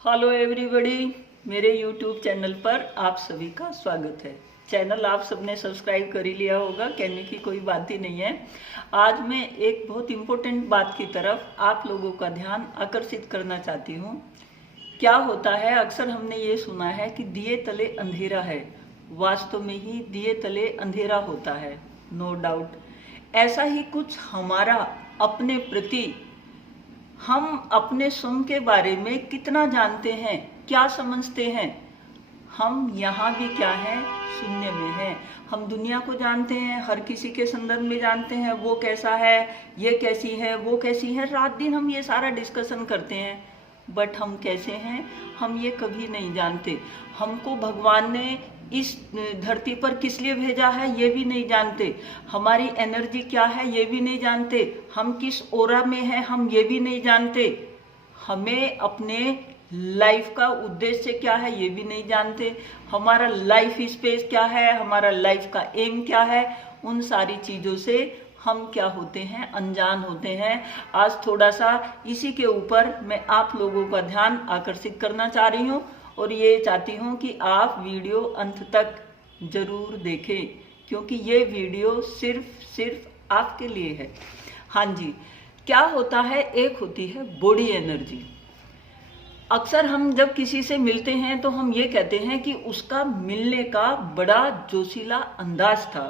Hello everybody, मेरे YouTube channel पर आप सभी का स्वागत है। चैनल आप सबने सब्सक्राइब कर ही लिया होगा, कहने की कोई बात ही नहीं है। आज मैं एक बहुत इम्पोर्टेंट बात की तरफ आप लोगों का ध्यान आकर्षित करना चाहती हूँ। क्या होता है, अक्सर हमने ये सुना है कि दिए तले अंधेरा है। वास्तव में ही दिए तले अंधेरा होता है, नो डाउट। ऐसा ही कुछ हमारा अपने प्रति, हम अपने स्वयं के बारे में कितना जानते हैं, क्या समझते हैं। हम यहाँ भी क्या हैं, शून्य में हैं। हम दुनिया को जानते हैं, हर किसी के संदर्भ में जानते हैं, वो कैसा है, ये कैसी है, वो कैसी है। रात दिन हम ये सारा डिस्कशन करते हैं, बट हम कैसे हैं हम ये कभी नहीं जानते। हमको भगवान ने इस धरती पर किस लिए भेजा है ये भी नहीं जानते। हमारी एनर्जी क्या है ये भी नहीं जानते। हम किस ओरा में हैं हम ये भी नहीं जानते। हमें अपने लाइफ का उद्देश्य क्या है ये भी नहीं जानते। हमारा लाइफ स्पेस क्या है, हमारा लाइफ का एम क्या है, उन सारी चीज़ों से हम क्या होते हैं, अनजान होते हैं। आज थोड़ा सा इसी के ऊपर मैं आप लोगों का ध्यान आकर्षित करना चाह रही हूँ और ये चाहती हूँ कि आप वीडियो अंत तक जरूर देखें, क्योंकि ये वीडियो सिर्फ आपके लिए है। हाँ जी, क्या होता है, एक होती है बॉडी एनर्जी। अक्सर हम जब किसी से मिलते हैं तो हम ये कहते हैं कि उसका मिलने का बड़ा जोशीला अंदाज था।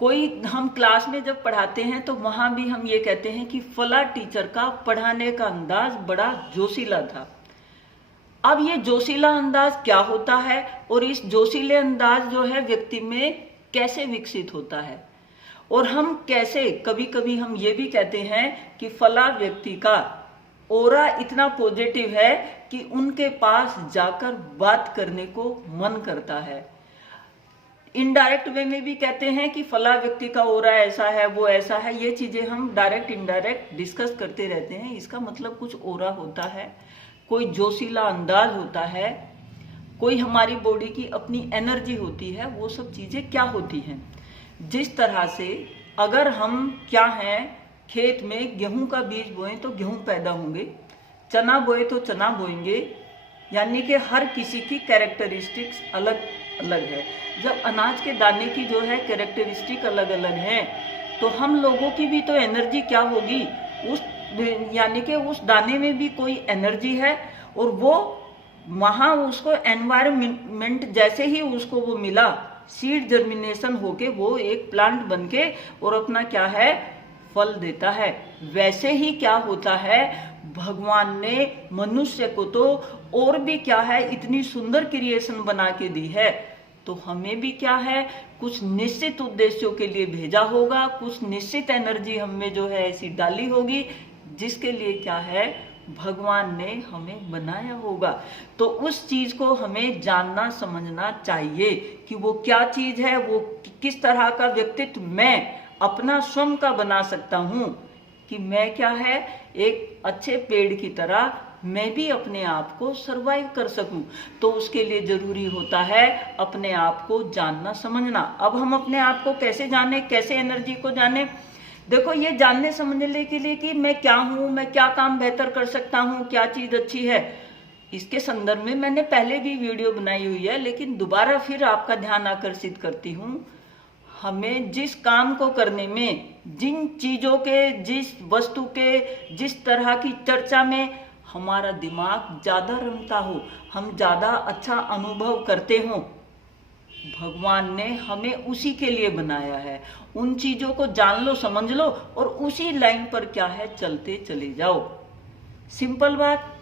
कोई हम क्लास में जब पढ़ाते हैं तो वहां भी हम ये कहते हैं कि फला टीचर का पढ़ाने का अंदाज बड़ा जोशीला था। अब ये जोशीला अंदाज क्या होता है और इस जोशीले अंदाज जो है व्यक्ति में कैसे विकसित होता है, और हम कैसे, कभी कभी हम ये भी कहते हैं कि फला व्यक्ति का ओरा इतना पॉजिटिव है कि उनके पास जाकर बात करने को मन करता है। इनडायरेक्ट वे में भी कहते हैं कि फला व्यक्ति का ओरा ऐसा है, वो ऐसा है। ये चीजें हम डायरेक्ट इनडायरेक्ट डिस्कस करते रहते हैं। इसका मतलब कुछ ओरा होता है, कोई जोशीला अंदाज होता है, कोई हमारी बॉडी की अपनी एनर्जी होती है। वो सब चीजें क्या होती हैं, जिस तरह से अगर हम क्या हैं, खेत में गेहूं का बीज बोएं तो गेहूं पैदा होंगे, चना बोए तो चना बोएंगे। यानी कि हर किसी की कैरेक्टरिस्टिक्स अलग अलग है। जब अनाज के दाने की जो है कैरेक्टरिस्टिक अलग अलग है, तो हम लोगों की भी तो एनर्जी क्या होगी, उस यानी कि उस दाने में भी कोई एनर्जी है, और वो वहाँ उसको एनवायरमेंट जैसे ही उसको वो मिला, सीड जर्मिनेशन होके वो एक प्लांट बनके और अपना क्या है, फल देता है। वैसे ही क्या होता है, भगवान ने मनुष्य को तो और भी क्या है, इतनी सुंदर क्रिएशन बना के दी है। तो हमें भी क्या है, कुछ निश्चित उद्देश्यों के लिए भेजा होगा, कुछ निश्चित एनर्जी हमें जो है ऐसी डाली होगी जिसके लिए क्या है, भगवान ने हमें बनाया होगा। तो उस चीज को हमें जानना समझना चाहिए कि वो क्या चीज है, वो किस तरह का व्यक्तित्व मैं अपना स्वयं का बना सकता हूं, कि मैं क्या है, एक अच्छे पेड़ की तरह मैं भी अपने आप को सरवाइव कर सकूं। तो उसके लिए जरूरी होता है अपने आप को जानना समझना। अब हम अपने आप को कैसे जाने, कैसे एनर्जी को जाने। देखो, ये जानने समझने के लिए कि मैं क्या हूं, मैं क्या काम बेहतर कर सकता हूं, क्या चीज अच्छी है, इसके संदर्भ में मैंने पहले भी वीडियो बनाई हुई है, लेकिन दोबारा फिर आपका ध्यान आकर्षित करती हूं। हमें जिस काम को करने में, जिन चीजों के, जिस वस्तु के, जिस तरह की चर्चा में हमारा दिमाग ज्यादा रमता हो, हम ज्यादा अच्छा अनुभव करते हो, भगवान ने हमें उसी के लिए बनाया है। उन चीजों को जान लो, समझ लो, और उसी लाइन पर क्या है, चलते चले जाओ। सिंपल बात।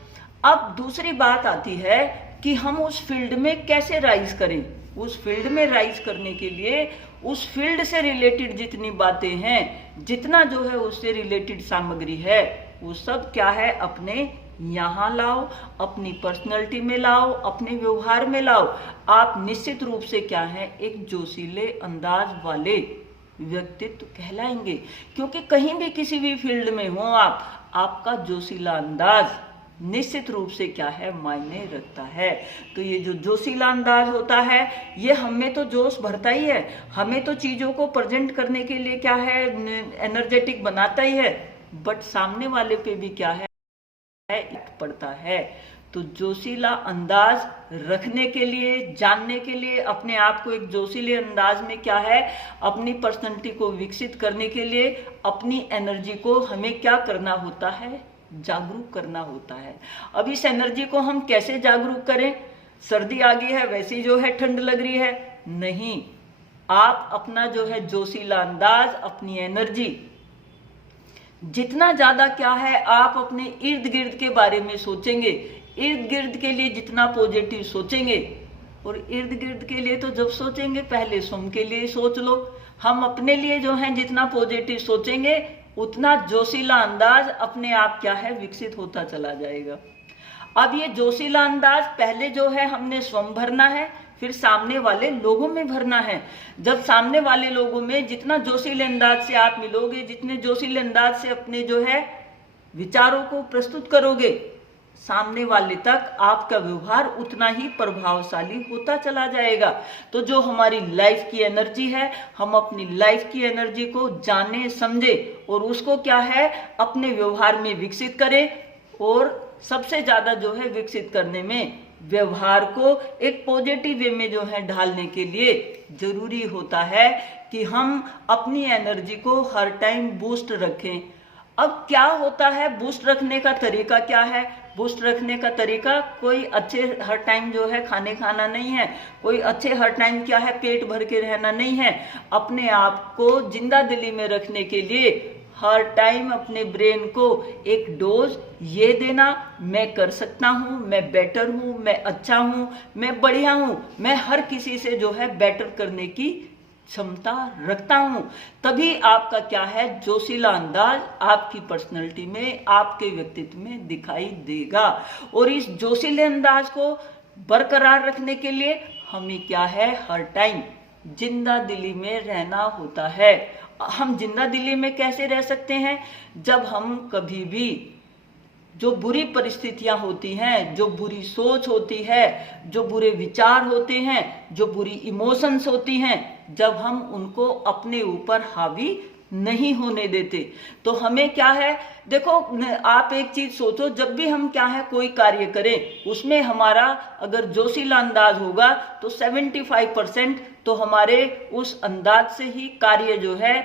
अब दूसरी बात आती है कि हम उस फील्ड में कैसे राइज करें। उस फील्ड में राइज करने के लिए उस फील्ड से रिलेटेड जितनी बातें हैं, जितना जो है उससे रिलेटेड सामग्री है, वो सब क्या है, अपने यहाँ लाओ, अपनी पर्सनैलिटी में लाओ, अपने व्यवहार में लाओ। आप निश्चित रूप से क्या है, एक जोशीले अंदाज वाले व्यक्तित्व कहलाएंगे। क्योंकि कहीं भी किसी भी फील्ड में हो आप, आपका जोशीला अंदाज निश्चित रूप से क्या है, मायने रखता है। तो ये जो जोशीला अंदाज होता है, ये हमें तो जोश भरता ही है, हमें तो चीजों को प्रेजेंट करने के लिए क्या है, एनर्जेटिक बनाता ही है, बट सामने वाले पे भी क्या है, पड़ता है। तो जोशीला अंदाज रखने के लिए, जानने के लिए, अपने आप को एक जोशीले अंदाज में क्या है, अपनी पर्सनैलिटी को विकसित करने के लिए अपनी एनर्जी को हमें क्या करना होता है, जागरूक करना होता है। अब इस एनर्जी को हम कैसे जागरूक करें? सर्दी आ गई है, वैसे जो है ठंड लग रही है? नहीं, आप अपना जो है जोशीला अंदाज, अपनी एनर्जी जितना ज्यादा क्या है आप अपने इर्द गिर्द के बारे में सोचेंगे, इर्द गिर्द के लिए जितना पॉजिटिव सोचेंगे, और इर्द गिर्द के लिए तो जब सोचेंगे पहले स्वयं के लिए सोच लो। हम अपने लिए जो है जितना पॉजिटिव सोचेंगे उतना जोशीला अंदाज अपने आप क्या है विकसित होता चला जाएगा। अब ये जोशीला अंदाज पहले जो है हमने स्वयं भरना है, फिर सामने वाले लोगों में भरना है। जब सामने वाले लोगों में जितना जोशीले अंदाज से आप मिलोगे, जितने जोशीले अंदाज से अपने जो है विचारों को प्रस्तुत करोगे, सामने वाले तक आपका व्यवहार उतना ही प्रभावशाली होता चला जाएगा। तो जो हमारी लाइफ की एनर्जी है, हम अपनी लाइफ की एनर्जी को जाने समझे और उसको क्या है अपने व्यवहार में विकसित करें। और सबसे ज्यादा जो है विकसित करने में व्यवहार को एक पॉजिटिव वे में जो है ढालने के लिए जरूरी होता है कि हम अपनी एनर्जी को हर टाइम बूस्ट रखें। अब क्या होता है, बूस्ट रखने का तरीका क्या है? बूस्ट रखने का तरीका कोई अच्छे हर टाइम जो है खाने खाना नहीं है, कोई अच्छे हर टाइम क्या है पेट भर के रहना नहीं है। अपने आप को जिंदा दिली में रखने के लिए हर टाइम अपने ब्रेन को एक डोज ये देना, मैं कर सकता हूँ, मैं बेटर हूँ, मैं अच्छा हूँ, मैं बढ़िया हूँ, मैं हर किसी से जो है बेटर करने की क्षमता रखता हूं। तभी आपका क्या है जोशीला अंदाज आपकी पर्सनैलिटी में, आपके व्यक्तित्व में दिखाई देगा। और इस जोशीले अंदाज को बरकरार रखने के लिए हमें क्या है हर टाइम जिंदा दिली में रहना होता है। हम जिंदा दिली में कैसे रह सकते हैं? जब हम कभी भी जो बुरी परिस्थितियां होती हैं, जो बुरी सोच होती है, जो बुरे विचार होते हैं, जो बुरी इमोशंस होती हैं, जब हम उनको अपने ऊपर हावी नहीं होने देते, तो हमें क्या है, देखो आप एक चीज सोचो, जब भी हम क्या है कोई कार्य करें उसमें हमारा अगर जोशीला अंदाज होगा तो 75% तो हमारे उस अंदाज से ही कार्य जो है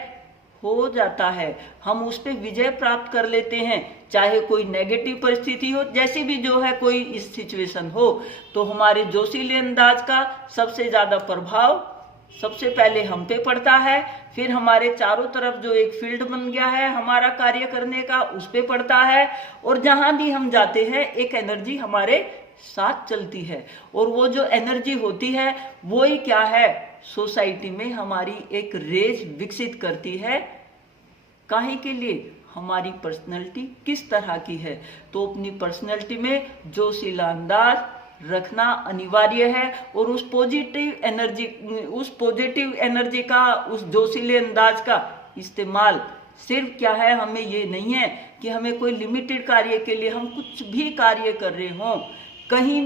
हो जाता है। हम उस पे विजय प्राप्त कर लेते हैं, चाहे कोई नेगेटिव परिस्थिति हो, जैसी भी जो है कोई इस सिचुएशन हो, तो हमारे जोशीले अंदाज का सबसे ज्यादा प्रभाव सबसे पहले हम पे पड़ता है, फिर हमारे चारों तरफ जो एक फील्ड बन गया है हमारा कार्य करने का उस पे पड़ता है, और जहां भी हम जाते हैं एक एनर्जी हमारे साथ चलती है। और वो जो एनर्जी होती है वो ही क्या है सोसाइटी में हमारी एक रेज विकसित करती है। काहे के लिए? हमारी पर्सनैलिटी किस तरह की है। तो अपनी पर्सनैलिटी में जोशीला अंदाज रखना अनिवार्य है, और उस पॉजिटिव एनर्जी का, उस जोशीले अंदाज का इस्तेमाल सिर्फ क्या है, हमें ये नहीं है कि हमें कोई लिमिटेड कार्य के लिए हम कुछ भी कार्य कर रहे हो, कहीं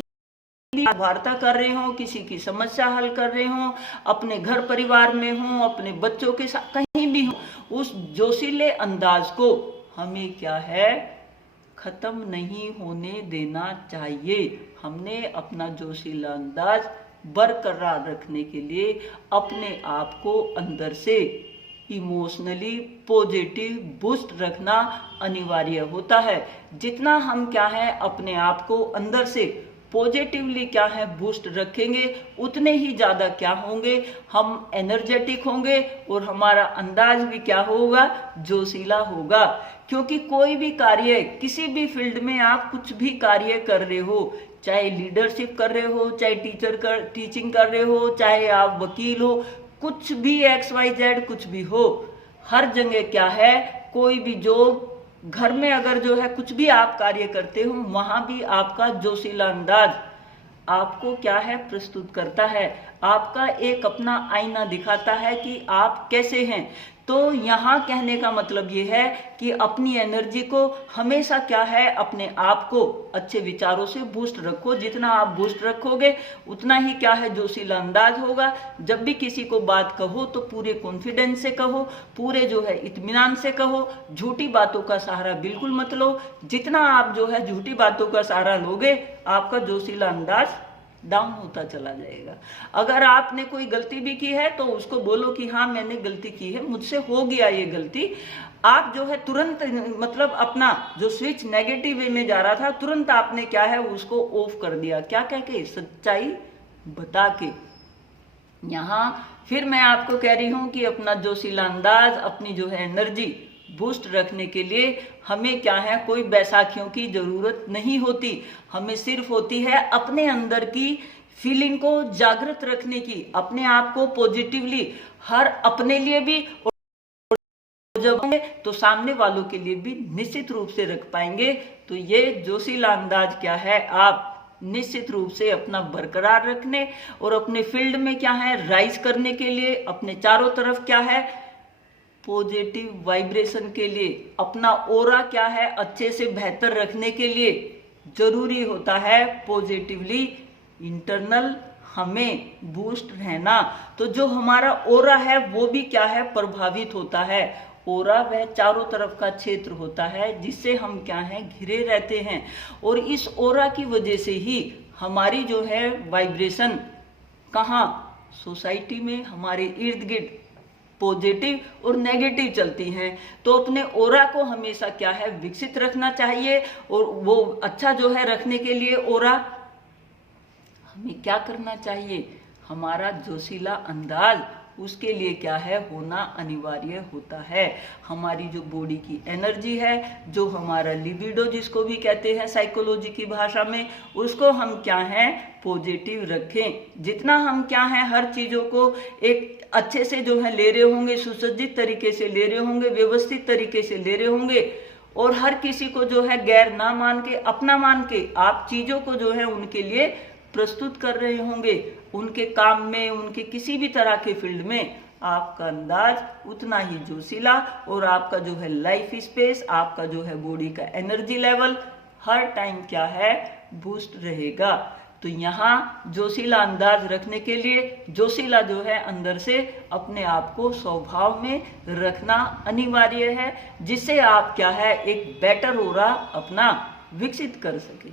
भी वार्ता कर रहे हो, किसी की समस्या हल कर रहे हो, अपने घर परिवार में हो, अपने बच्चों के साथ कहीं भी हो, उस जोशीले अंदाज को हमें क्या है खत्म नहीं होने देना चाहिए। हमने अपना जोशीला अंदाज बरकरार रखने के लिए अपने आप को अंदर से इमोशनली पॉजिटिव बूस्ट रखना अनिवार्य होता है। जितना हम क्या है अपने आप को अंदर से पॉजिटिवली क्या है बूस्ट रखेंगे, उतने ही ज्यादा क्या होंगे हम एनर्जेटिक होंगे, और हमारा अंदाज भी क्या होगा जोशीला होगा। क्योंकि कोई भी कार्य, किसी भी फील्ड में आप कुछ भी कार्य कर रहे हो, चाहे लीडरशिप कर रहे हो, चाहे टीचिंग कर रहे हो, चाहे आप वकील हो, कुछ भी XYZ कुछ भी हो, हर जगह क्या है कोई भी जॉब, घर में अगर जो है कुछ भी आप कार्य करते हो, वहां भी आपका जोशीला अंदाज आपको क्या है प्रस्तुत करता है। आपका एक अपना आईना दिखाता है कि आप कैसे हैं। तो यहाँ कहने का मतलब ये है कि अपनी एनर्जी को हमेशा क्या है, अपने आप को अच्छे विचारों से बूस्ट रखो। जितना आप बूस्ट रखोगे उतना ही क्या है, जोशीला अंदाज होगा। जब भी किसी को बात कहो तो पूरे कॉन्फिडेंस से कहो, पूरे जो है इत्मीनान से कहो, झूठी बातों का सहारा बिल्कुल मत लो। जितना आप जो है झूठी बातों का सहारा लोगे, आपका जोशीला अंदाज डाउन होता चला जाएगा। अगर आपने कोई गलती भी की है तो उसको बोलो कि हाँ मैंने गलती की है, मुझसे हो गया ये गलती। आप जो है तुरंत मतलब अपना जो स्विच नेगेटिव वे में जा रहा था, तुरंत आपने क्या है उसको ऑफ कर दिया। क्या कह के? सच्चाई बता के। यहाँ फिर मैं आपको कह रही हूं कि अपना जोशीला अंदाज, अपनी जो है एनर्जी बूस्ट रखने के लिए हमें क्या है, कोई बैसाखियों की जरूरत नहीं होती। हमें सिर्फ होती है अपने अंदर की फीलिंग को जागृत रखने की, अपने आप को पॉजिटिवली हर अपने लिए भी और जब तो सामने वालों के लिए भी निश्चित रूप से रख पाएंगे। तो ये जोशीला अंदाज क्या है, आप निश्चित रूप से अपना बरकरार रखने और अपने फील्ड में क्या है राइज करने के लिए, अपने चारों तरफ क्या है पॉजिटिव वाइब्रेशन के लिए, अपना ऑरा क्या है अच्छे से बेहतर रखने के लिए जरूरी होता है पॉजिटिवली इंटरनल हमें बूस्ट रहना। तो जो हमारा ऑरा है वो भी क्या है प्रभावित होता है। ऑरा वह चारों तरफ का क्षेत्र होता है जिससे हम क्या है घिरे रहते हैं, और इस ऑरा की वजह से ही हमारी जो है वाइब्रेशन कहाँ, सोसाइटी में हमारे इर्द गिर्द पॉजिटिव और नेगेटिव चलती हैं। तो अपने ऑरा को हमेशा क्या है विकसित रखना चाहिए, और वो अच्छा जो है रखने के लिए ऑरा हमें क्या करना चाहिए, हमारा जोशीला अंदाज उसके लिए क्या है होना अनिवार्य होता है। हमारी जो बॉडी की एनर्जी है, जो हमारा लिबिडो जिसको भी कहते हैं साइकोलॉजी की भाषा में, उसको हम क्या है पॉजिटिव रखें। जितना हम क्या है हर चीजों को एक अच्छे से जो है ले रहे होंगे, सुसज्जित तरीके से ले रहे होंगे, व्यवस्थित तरीके से ले रहे होंगे, और हर किसी को जो है गैर ना मान के अपना मान के आप चीजों को जो है उनके लिए प्रस्तुत कर रहे होंगे, उनके काम में, उनके किसी भी तरह के फील्ड में आपका अंदाज उतना ही जोशीला, और आपका जो है लाइफ स्पेस, आपका जो है बॉडी का एनर्जी लेवल हर टाइम क्या है बूस्ट रहेगा। तो यहाँ जोशीला अंदाज रखने के लिए जोशीला जो है अंदर से अपने आप को स्वभाव में रखना अनिवार्य है, जिससे आप क्या है एक बेटर ऑरा अपना विकसित कर सके।